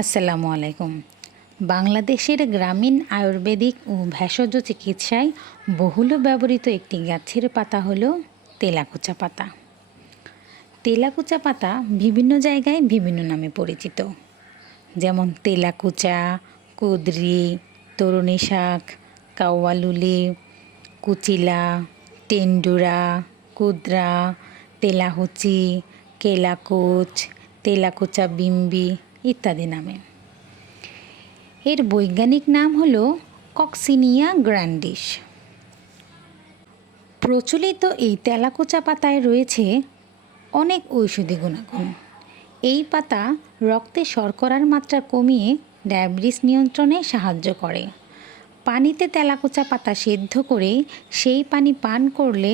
আসসালামু আলাইকুম। বাংলাদেশের গ্রামীণ আয়ুর্বেদিক ও ভেষজ চিকিৎসায় বহুল ব্যবহৃত একটি গাছের পাতা হলো তেলাকুচা পাতা। তেলাকুচা পাতা বিভিন্ন জায়গায় বিভিন্ন নামে পরিচিত, যেমন তেলাকুচা, কুদরি, তরুণী শাক, কাওয়ালুলি, কুচিলা, টেন্ডুরা, কুদ্রা, তেলাহুচি, কেলাকুচ, তেলাকুচা বিম্বি ইত্যাদি নামে। এর বৈজ্ঞানিক নাম হলো কক্সিনিয়া গ্র্যান্ডিস। প্রচলিত এই তেলাকুচা পাতায় রয়েছে অনেক ঔষধি গুণাগুণ। এই পাতা রক্তে শর্করার মাত্রা কমিয়ে ডায়াবেটিস নিয়ন্ত্রণে সাহায্য করে। পানিতে তেলাকুচা পাতা সেদ্ধ করে সেই পানি পান করলে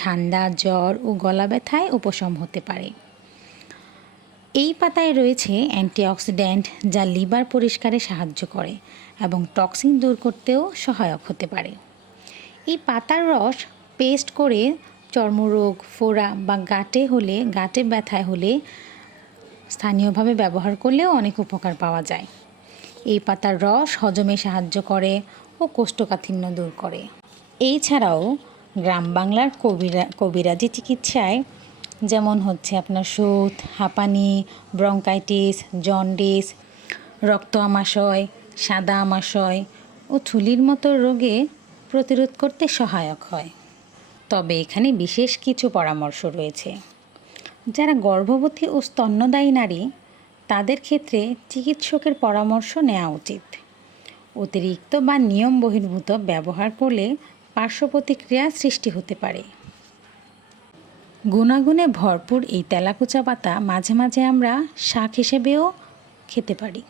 ঠান্ডা, জ্বর ও গলা ব্যথায় উপশম হতে পারে। এই পাতায় রয়েছে অ্যান্টিঅক্সিডেন্ট, যা লিভার পরিষ্কারে সাহায্য করে এবং টক্সিন দূর করতেও সহায়ক হতে পারে। এই পাতার রস পেস্ট করে চর্মরোগ, ফোড়া বা গাঁটে ব্যথায় হলে স্থানীয়ভাবে ব্যবহার করলেও অনেক উপকার পাওয়া যায়। এই পাতার রস হজমে সাহায্য করে ও কোষ্ঠকাঠিন্য দূর করে। এছাড়াও গ্রাম বাংলার কবিরাজি চিকিৎসায় যেমন হচ্ছে আপনার শোথ, হাঁপানি, ব্রঙ্কাইটিস, জন্ডিস, রক্ত আমাশয়, সাদা আমাশয় ও থুলির মতো রোগে প্রতিরোধ করতে সহায়ক হয়। তবে এখানে বিশেষ কিছু পরামর্শ রয়েছে। যারা গর্ভবতী ও স্তন্যদায়ী নারী, তাদের ক্ষেত্রে চিকিৎসকের পরামর্শ নেওয়া উচিত। অতিরিক্ত বা নিয়ম বহির্ভূত ব্যবহার করলে পার্শ্ব প্রতিক্রিয়া সৃষ্টি হতে পারে। গুণাগুণে ভরপুর এই তেলাকুচা পাতা মাঝে মাঝে আমরা শাক হিসেবেও খেতে পারি।